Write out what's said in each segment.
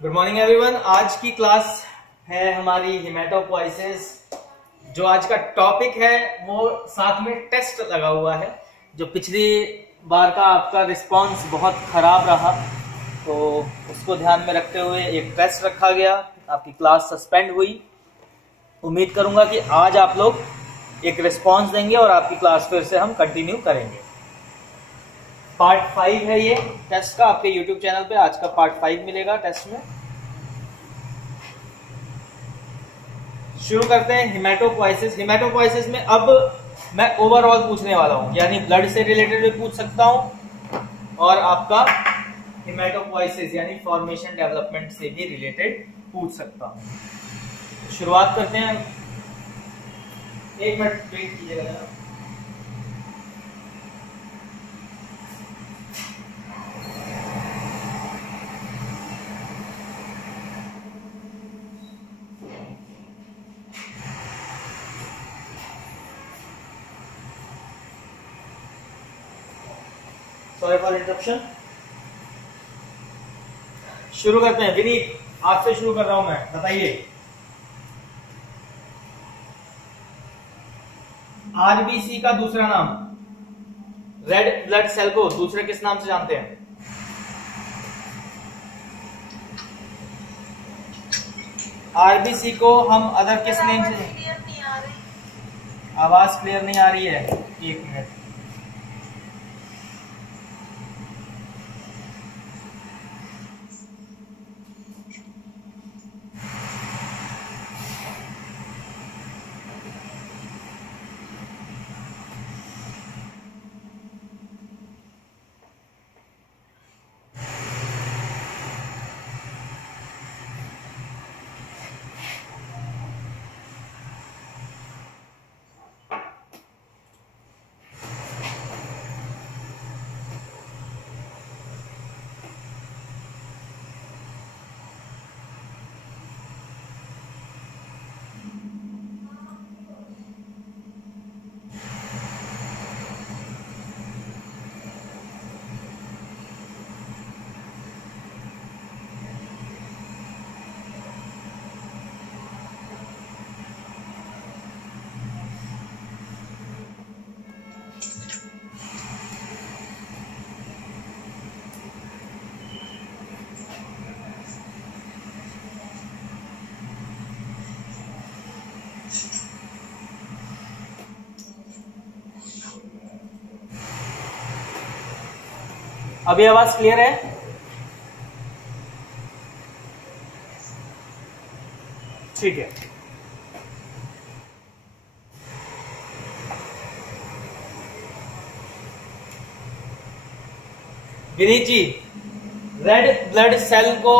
Good morning everyone. आज की class है हमारी हेमेटोपोइसिस। जो आज का टॉपिक है वो साथ में टेस्ट लगा हुआ है। जो पिछली बार का आपका रिस्पांस बहुत खराब रहा तो उसको ध्यान में रखते हुए एक टेस्ट रखा गया, आपकी क्लास सस्पेंड हुई। उम्मीद करूंगा कि आज आप लोग एक रिस्पांस देंगे और आपकी क्लास फिर से हम कंटिन्यू करेंगे। पार्ट 5 है ये टेस्ट का, आपके YouTube चैनल पे आज का पार्ट 5 मिलेगा टेस्ट में। शुरू करते हैं हेमेटोपोइसिस। हेमेटोपोइसिस में अब मैं ओवरऑल पूछने वाला हूं, यानी ब्लड से रिलेटेड भी पूछ सकता हूं और आपका हेमेटोपोइसिस यानी फॉर्मेशन डेवलपमेंट से भी रिलेटेड पूछ सकता हूं। शुरुआत करते हैं। एक मिनट वेट कीजिएगा। Sorry for interruption. शुरू करते हैं। विनीत, आपसे शुरू कर रहा हूं मैं, बताइए आरबीसी का दूसरा नाम, रेड ब्लड सेल को दूसरे किस नाम से जानते हैं? आरबीसी को हम अदर किस नेम से? आवाज क्लियर नहीं आ रही है, एक मिनट। अभी आवाज क्लियर है? ठीक है। विनीत जी, रेड ब्लड सेल को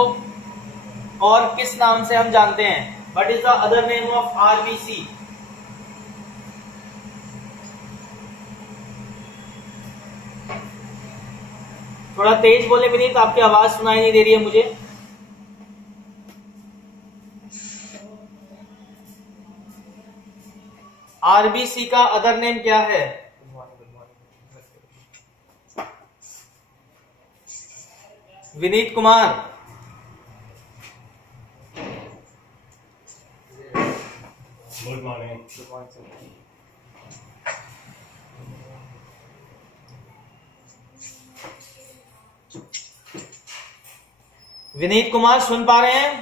और किस नाम से हम जानते हैं? What is the other name of RBC? थोड़ा तेज बोले विनीत, आपकी आवाज सुनाई नहीं दे रही है मुझे। आरबीसी का अदर नेम क्या है? विनीत कुमार। Good morning. विनीत कुमार सुन पा रहे हैं?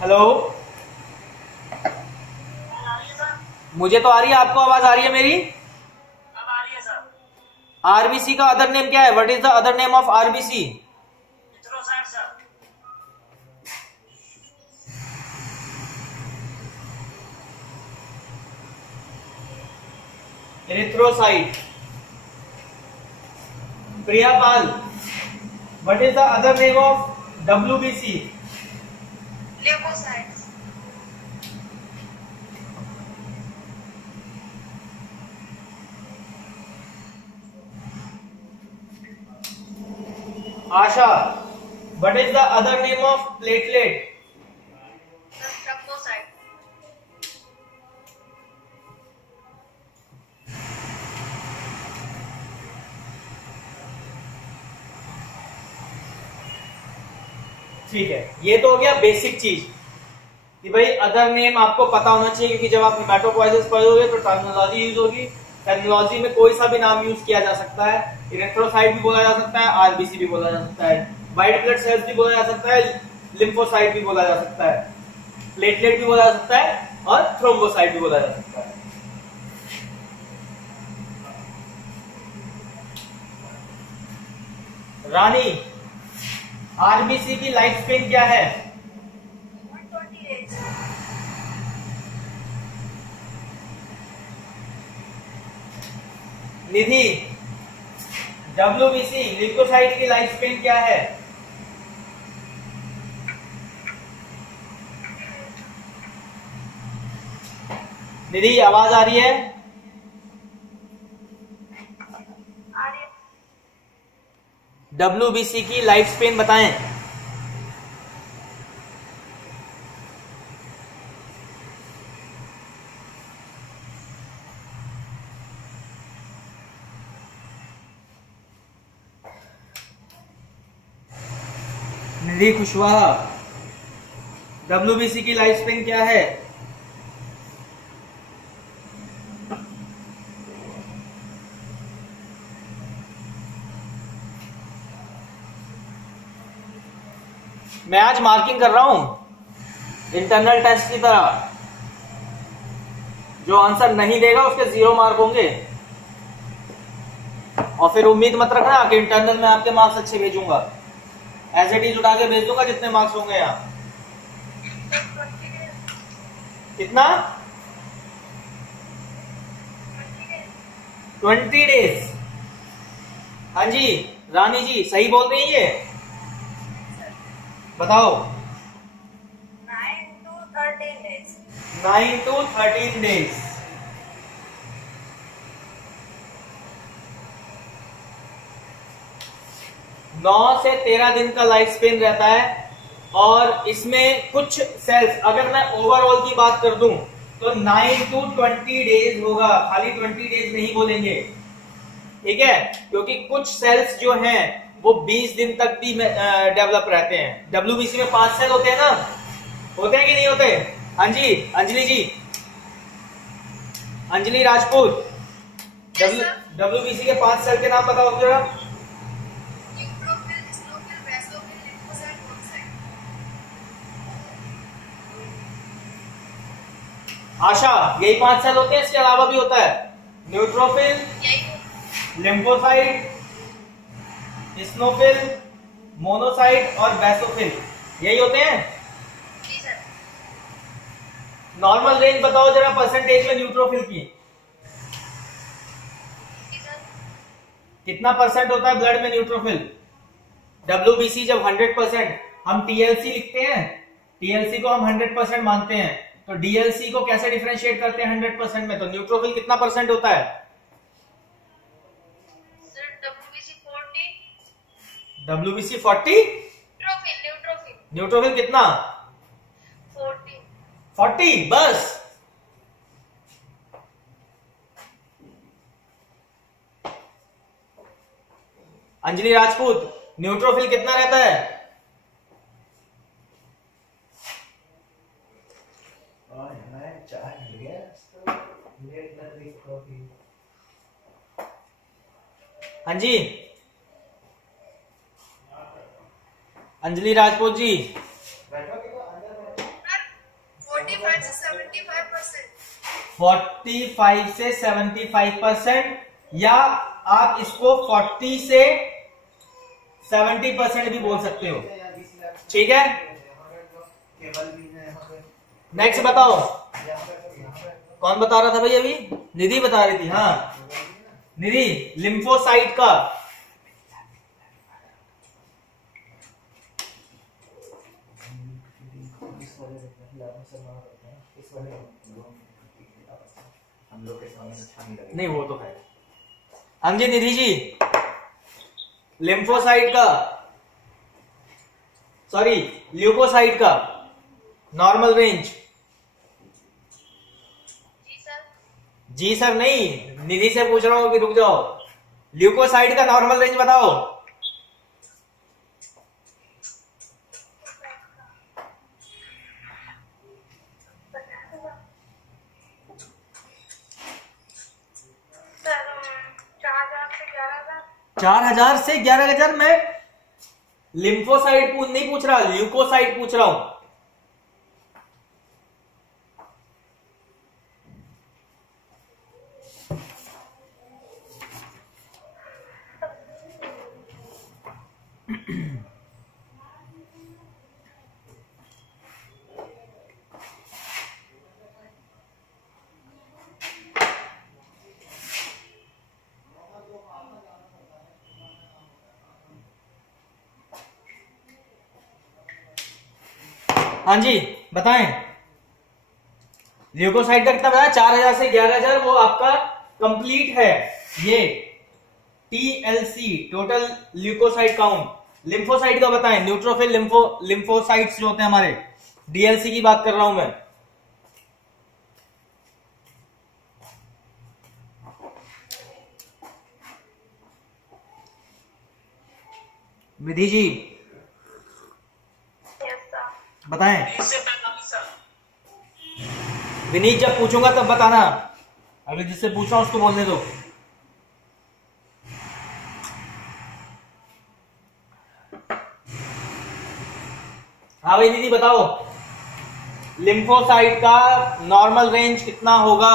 हेलो, मुझे तो आ रही है, आपको आवाज आ रही है मेरी? अब आ रही है सर। आरबीसी का अदर नेम क्या है? What is the other name of RBC? Erythrocyte sir. Erythrocyte. Priyapal, what is the other name of WBC? Leukocytes. Asha, what is the other name of platelet? ठीक है, ये तो हो गया बेसिक चीज कि भाई अदर नेम आपको पता होना चाहिए, क्योंकि जब आप हेमाटोपोइसिस पढ़ोगे तो टर्मिनोलॉजी यूज होगी। टर्मिनोलॉजी में कोई सा भी नाम यूज किया जा सकता है। इरेक्ट्रोसाइट भी बोला जा सकता है, आरबीसी भी बोला जा सकता है, व्हाइट ब्लड सेल्स भी बोला जा सकता है, लिम्फोसाइट भी बोला जा सकता है, प्लेटलेट भी बोला जा सकता है और थ्रोम्बोसाइट भी बोला जा सकता है। रानी, आरबीसी की लाइफ स्पेन क्या है? 120 days. निधि, डब्ल्यूबीसी ल्यूकोसाइट की लाइफ स्पेन क्या है? निधि आवाज आ रही है? डब्ल्यूबीसी की लाइफ स्पेन बताएं। निधि कुशवाहा, डब्ल्यूबीसी की लाइफ स्पेन क्या है? मैं आज मार्किंग कर रहा हूं इंटरनल टेस्ट की तरह। जो आंसर नहीं देगा उसके 0 मार्क होंगे, और फिर उम्मीद मत रखना कि इंटरनल में आपके मार्क्स अच्छे भेजूंगा। एज इट इज उठा के भेज दूंगा जितने मार्क्स होंगे यहाँ। कितना? 20 डेज। हाँ जी रानी जी सही बोल रही है, ये बताओ। 9 to 13 days. 9 to 13 days. नौ से 13 दिन का लाइफ स्पेन रहता है। और इसमें कुछ सेल्स, अगर मैं ओवरऑल की बात कर दूं तो 9 to 20 डेज होगा, खाली 20 डेज नहीं बोलेंगे, ठीक है? क्योंकि कुछ सेल्स जो हैं वो 20 दिन तक भी डेवलप रहते हैं। डब्ल्यूबीसी में 5 सेल होते हैं ना, होते हैं कि नहीं होते? हाँ जी अंजलि जी, अंजलि राजपूत, डब्ल्यूबीसी के 5 सेल के नाम बताओ जरा। Neutrophil, eosinophil, basophil, lymphocyte, monocyte. आशा, यही 5 सेल होते हैं, इसके अलावा भी होता है? न्यूट्रोफिल, यही लिम्फोसाइट, इस्नोफिल, मोनोसाइट और बैसोफिल, यही होते हैं। जी सर. नॉर्मल रेंज बताओ जरा परसेंटेज में न्यूट्रोफिल की। जी सर. कितना परसेंट होता है ब्लड में न्यूट्रोफिल? डब्ल्यूबीसी जब 100%, हम टीएलसी लिखते हैं, टीएलसी को हम 100% मानते हैं, तो डीएलसी को कैसे डिफरेंशिएट करते हैं 100% में? तो न्यूट्रोफिल कितना परसेंट होता है? Sir WBC 40. WBC 40, neutrophil neutrophil कितना? 40. 40 बस। अंजलि राजपूत, न्यूट्रोफिल कितना रहता है? हाँ जी अंजलि राजपूत जी, 45 से 75%. 45 से 75%, या आप इसको 40 से 70% भी बोल सकते हो, ठीक है? नेक्स्ट बताओ, कौन बता रहा था भाई? अभी निधि बता रही थी। हाँ निधि, लिम्फोसाइट का नहीं, वो तो है। हाँ जी निधि जी, लिम्फोसाइट का, सॉरी ल्यूकोसाइट का नॉर्मल रेंज। जी सर. जी सर नहीं, निधि से पूछ रहा हूं कि रुक जाओ। ल्यूकोसाइट का नॉर्मल रेंज बताओ। 4,000 से 11,000? मैं लिम्फोसाइट नहीं पूछ रहा, ल्यूकोसाइट पूछ रहा हूं। हाँ जी बताएं, ल्यूकोसाइट का कितना बताया? 4,000 से 11,000, वो आपका कंप्लीट है ये TLC, total leucocyte count. Lymphocyte का बताएं, न्यूट्रोफिल लिम्फोसाइट्स जो होते हैं हमारे, DLC की बात कर रहा हूं मैं। विधि जी Yes, sir. बताएं। 20 से 45 सर। विनीत जब पूछूंगा तब बताना, अगर जिससे पूछा उसको बोलने दो। हाँ भाई दीदी बताओ, लिम्फोसाइट का नॉर्मल रेंज कितना होगा?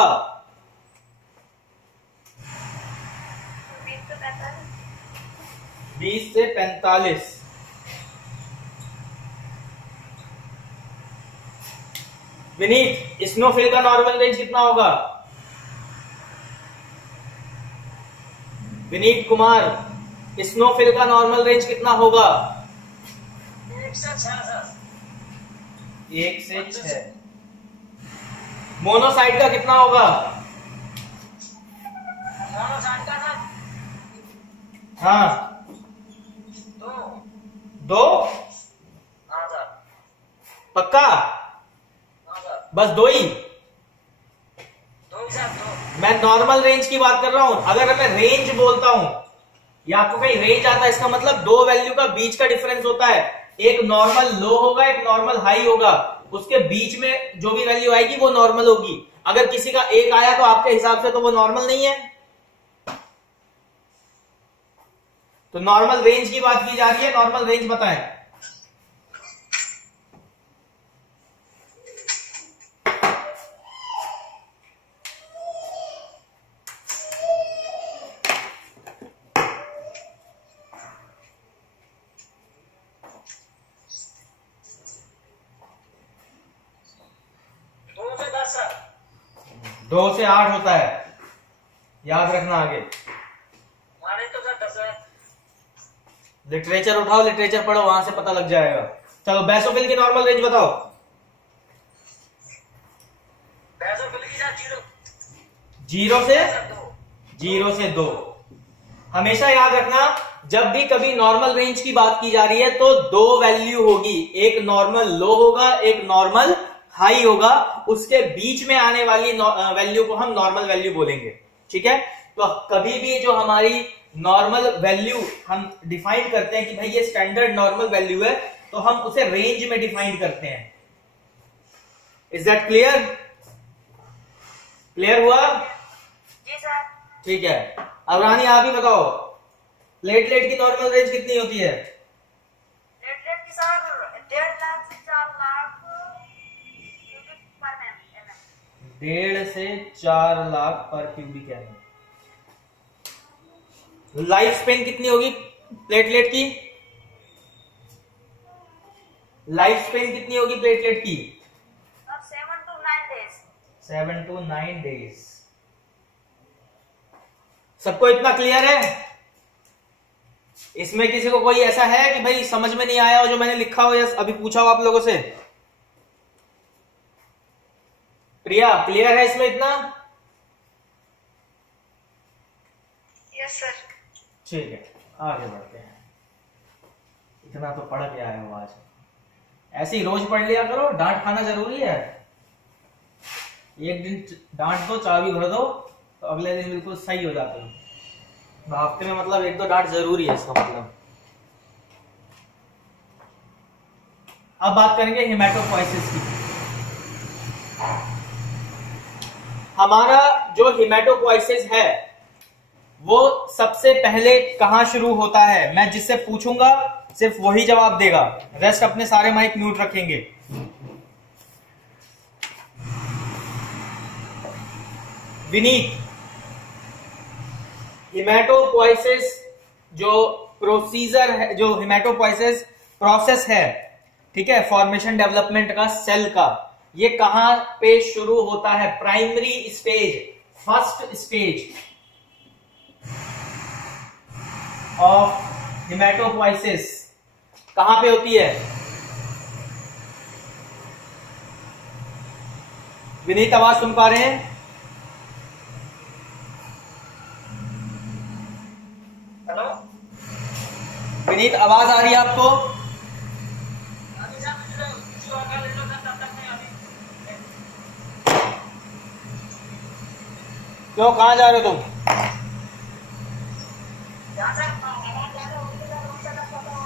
20 से 45. 20 से 45। विनीत, स्नोफिल का नॉर्मल रेंज कितना होगा? विनीत कुमार, स्नोफिल का नॉर्मल रेंज कितना होगा? 1 से 6 सर। 1 से 6। मोनोसाइट का कितना होगा? मोनोसाइट का सर हाँ 2। 2। हाँ सर। पक्का? हाँ सर। बस 2 ही? 2 सर 2। मैं नॉर्मल रेंज की बात कर रहा हूं। अगर मैं रेंज बोलता हूं या आपको कहीं रेंज आता है, इसका मतलब 2 वैल्यू का बीच का डिफरेंस होता है। एक नॉर्मल लो होगा, एक नॉर्मल हाई होगा, उसके बीच में जो भी वैल्यू आएगी वो नॉर्मल होगी। अगर किसी का 1 आया तो आपके हिसाब से तो वो नॉर्मल नहीं है। तो नॉर्मल रेंज की बात की जा रही है, नॉर्मल रेंज बताएं। दो से 10 सर। 2 से 8 होता है, याद रखना आगे। हमारे तो सर 10 है। लिटरेचर उठाओ, लिटरेचर पढ़ो, वहां से पता लग जाएगा। चलो बेसोफिल की नॉर्मल रेंज बताओ। बेसोफिल की सर 0 0 से सर 2। 0 से 2। हमेशा याद रखना, जब भी कभी नॉर्मल रेंज की बात की जा रही है तो 2 वैल्यू होगी, एक नॉर्मल लो होगा, एक नॉर्मल हाई होगा। उसके बीच में आने वाली वैल्यू को हम नॉर्मल वैल्यू बोलेंगे। ठीक है, तो कभी भी जो हमारी नॉर्मल वैल्यू हम डिफाइन करते हैं कि भाई ये स्टैंडर्ड नॉर्मल वैल्यू है, तो हम उसे रेंज में डिफाइन करते हैं। Is that clear? क्लियर हुआ? जी सर. ठीक है, अब रानी आप ही बताओ, प्लेटलेट की नॉर्मल रेंज कितनी होती है? प्लेटलेट की सर 1.5 लाख से 4 लाख क्यूबिक पर mm. 1.5 से 4 लाख पर क्यूबिक एम। लाइफ स्पेन कितनी होगी प्लेटलेट की? लाइफ स्पेन कितनी होगी प्लेटलेट की? 7 to 9 days. 7 to 9 days. सबको इतना क्लियर है? इसमें किसी को कोई ऐसा है कि भाई समझ में नहीं आया हो जो मैंने लिखा हो या अभी पूछा हो आप लोगों से? प्रिया क्लियर है इसमें इतना? Yes sir. ठीक है, आगे बढ़ते हैं। इतना तो पढ़ के आए हो आज, ऐसे ही रोज पढ़ लिया करो। डांट खाना जरूरी है। एक दिन डांट दो, चाबी भर दो, तो अगले दिन बिल्कुल सही हो जाते हो। हफ्ते में मतलब 1-2 डांट जरूरी है, इसका मतलब। अब बात करेंगे हेमेटोपोइसिस की। हमारा जो हेमेटोपोइसिस है वो सबसे पहले कहां शुरू होता है? मैं जिससे पूछूंगा सिर्फ वही जवाब देगा, रेस्ट अपने सारे माइक म्यूट रखेंगे। विनीत, हिमेटोपोइसिस जो प्रोसीजर है, जो हिमेटोपोइसिस प्रोसेस है, ठीक है, फॉर्मेशन डेवलपमेंट का सेल का, ये कहां पे शुरू होता है? Primary stage, first stage of haematopoiesis कहां पे होती है? विनीत, आवाज सुन पा रहे हैं? हेलो विनीत, आवाज आ रही है आपको? अभी साहब जो आकर ले लो सर, तब तक मैं अभी क्यों, कहां जा रहे हो तुम? यहाँ सर आवाज ज्यादा होती है, रूम से तक पता हो।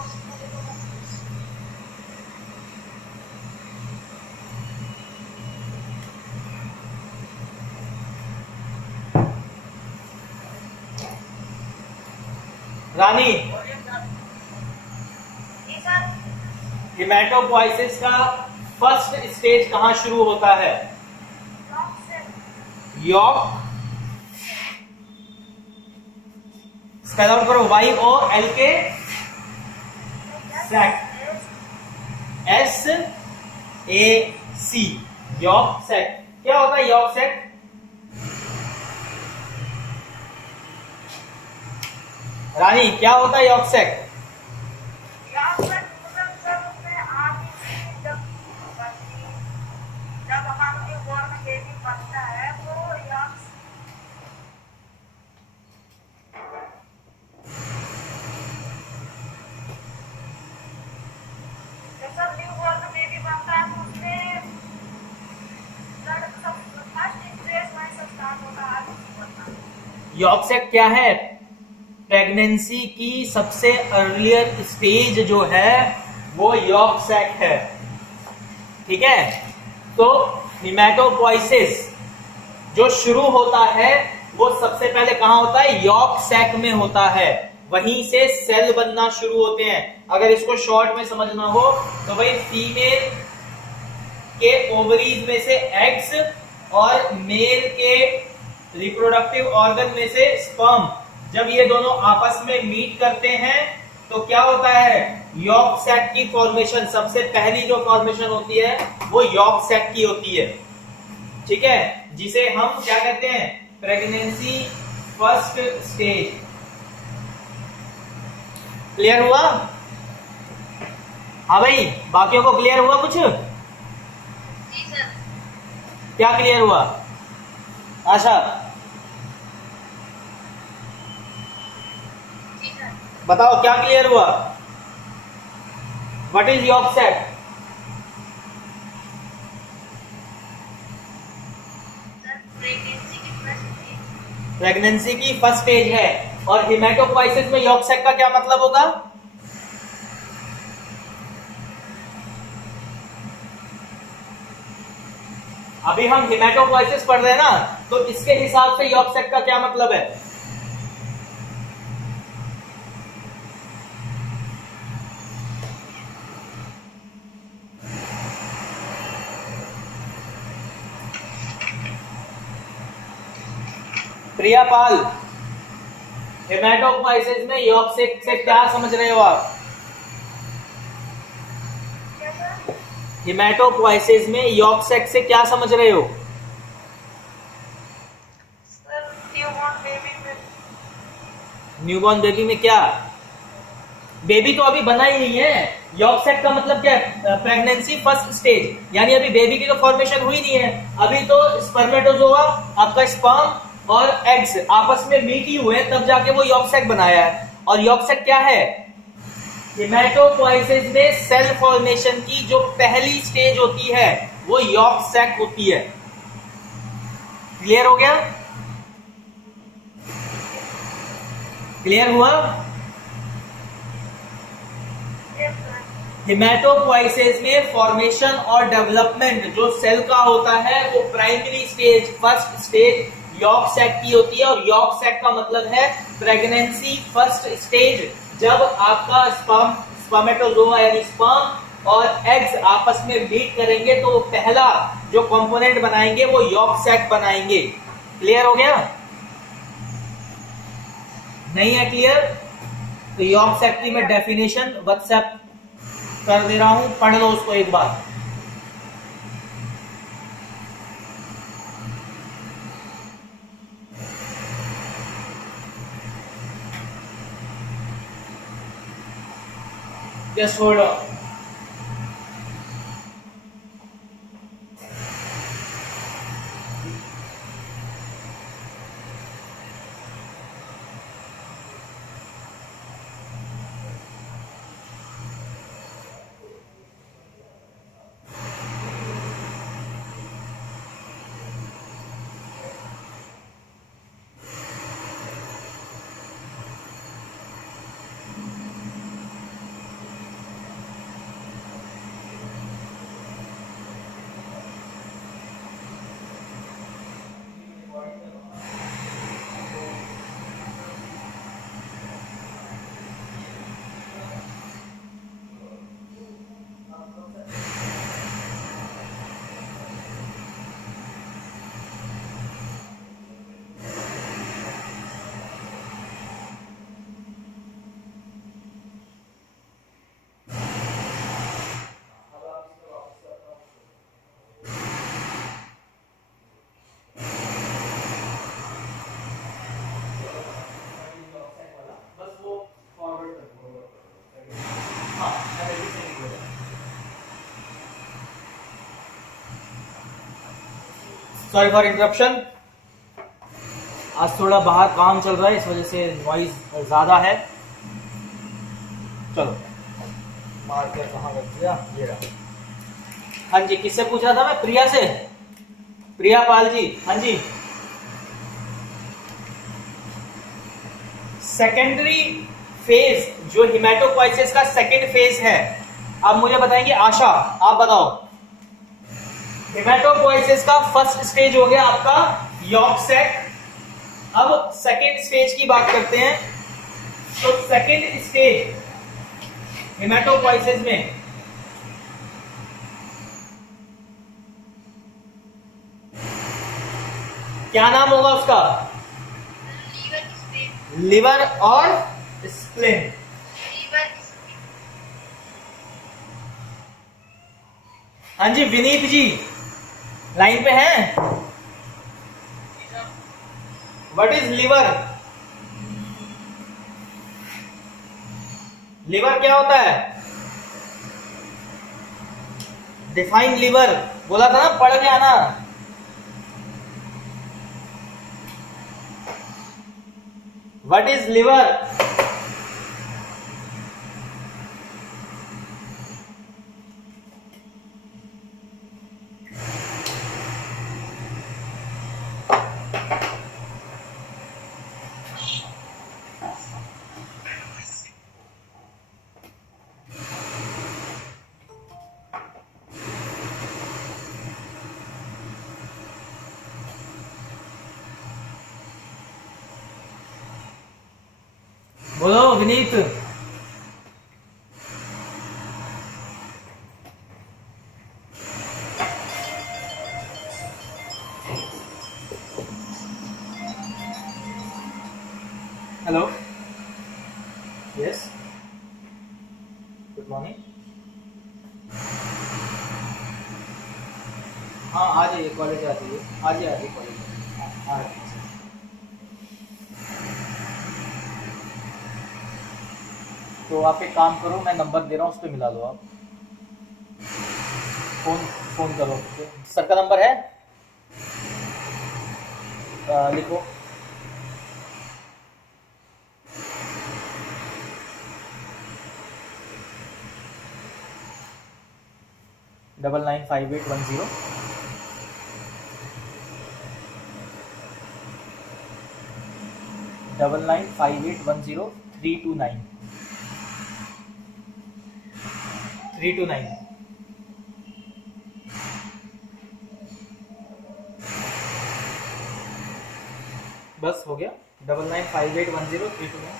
रानी, जी सर। हिमेटोपोइसिस का फर्स्ट स्टेज कहां शुरू होता है? लॉक से यॉर्क, स्पेल आउट करो, YOLK sac, SAC, yolk sac. क्या होता है यॉर्क सैक? रानी, क्या होता है यॉर्क सैक? यहाँ पर मतलब सर उसमें आगे से जब हमारे वॉर में बेबी बनता है वो यहाँ जब सब न्यू वॉर में बेबी बनता है तो उसमें सब फर्स्ट स्टेज में सब स्टार्ट होता है आगे से बनना। यॉर्क सैक क्या है? प्रेगनेंसी की सबसे अर्लियर स्टेज जो है वो यॉर्क सैक है, ठीक है। तो हिमेटोपोइसिस जो शुरू होता है वो सबसे पहले कहां होता है? यॉर्क सैक में होता है, वहीं से सेल बनना शुरू होते हैं। अगर इसको शॉर्ट में समझना हो तो भाई फीमेल के ओवरीज में से एग्स और मेल के रिप्रोडक्टिव ऑर्गन में से स्पर्म, जब ये दोनों आपस में मीट करते हैं तो क्या होता है? यॉर्क सैक की फॉर्मेशन, सबसे पहली जो फॉर्मेशन होती है वो यॉर्क सैक की होती है, ठीक है, जिसे हम क्या कहते हैं? Pregnancy first stage. क्लियर हुआ? हाँ भाई, बाकियों को क्लियर हुआ कुछ? जी सर। क्या क्लियर हुआ? आशा, जी सर। बताओ क्या क्लियर हुआ? What is yolk sac? Sir pregnancy की फर्स्ट स्टेज। प्रेगनेंसी की फर्स्ट स्टेज है। और हिमेटोपोइसिस में यॉर्क सैक का क्या मतलब होगा? अभी हम हिमेटोपोइसिस पढ़ रहे हैं ना, तो इसके हिसाब से यॉर्क सैक का क्या मतलब है? प्रिया पाल, हिमेटोपोइसिस में यॉर्क सैक से क्या समझ रहे हो आप? क्या सर? हिमेटोपोइसिस में यॉर्क सैक से क्या समझ रहे हो? सर न्यूबॉर्न बेबी में न्यूबॉर्न बेबी में क्या? बेबी तो अभी बना ही नहीं है। यॉर्क सैक का मतलब क्या है? प्रेगनेंसी फर्स्ट स्टेज, यानी अभी बेबी की तो फॉर्मेशन हुई नहीं है, अभी तो स्पर्मेटोजोआ, आपका स्पर्म और एग्स आपस में मीट ही हुए, तब जाके वो यॉर्क सैक बनाया है। और यॉर्क सैक क्या है? हिमेटोपोइसिस में सेल फॉर्मेशन की जो पहली स्टेज होती है वो यॉर्क सैक होती है। क्लियर हो गया? क्लियर हुआ? हिमेटोपोइसिस में फॉर्मेशन और डेवलपमेंट जो सेल का होता है वो primary stage, first stage yolk sac की होती है, और यॉर्क सैक का मतलब है प्रेगनेंसी फर्स्ट स्टेज, जब आपका स्पर्मेटोजोआ यानी स्पर्म और एग्स आपस में मीट करेंगे तो पहला जो कंपोनेंट बनाएंगे वो यॉर्क सैक बनाएंगे। क्लियर हो गया? नहीं है क्लियर? तो यॉर्क सैक की मैं डेफिनेशन व्हाट्सएप कर दे रहा हूं, पढ़ लो उसको एक बार। Just hold on. Sorry for interruption, आज थोड़ा बाहर काम चल रहा है, इस वजह से नॉइज ज्यादा है। चलो मार्कर कहाँ रख दिया, ये रहा। हाँ जी, किससे पूछ रहा था मैं? प्रिया से, प्रिया पाल जी। हाँ जी, सेकेंडरी फेज जो हिमेटोपोइसिस का सेकेंड फेज है, अब मुझे बताएंगे आशा, आप बताओ। हिमेटोपोइसिस का फर्स्ट स्टेज हो गया आपका यॉर्क सैक। अब सेकेंड स्टेज की बात करते हैं। तो सेकेंड स्टेज हिमेटोपोइसिस में क्या नाम होगा उसका? लिवर और स्प्लेन। हाँ जी विनीत जी लाइन पे हैं? What is liver? लिवर क्या होता है? डिफाइन लिवर बोला था ना, पढ़ के आना। What is liver? बोलो Vineet. Hello, yes, good morning. हाँ आ जाइए, कॉलेज आ जाइए, आ जाइए कॉलेज आ जाइए। तो आप एक काम करो, मैं नंबर दे रहा हूँ, उस पर मिला लो आप। फोन करो। सर का नंबर है, लिखो। डबल 995810 995810 329। बस हो गया। 99581032 में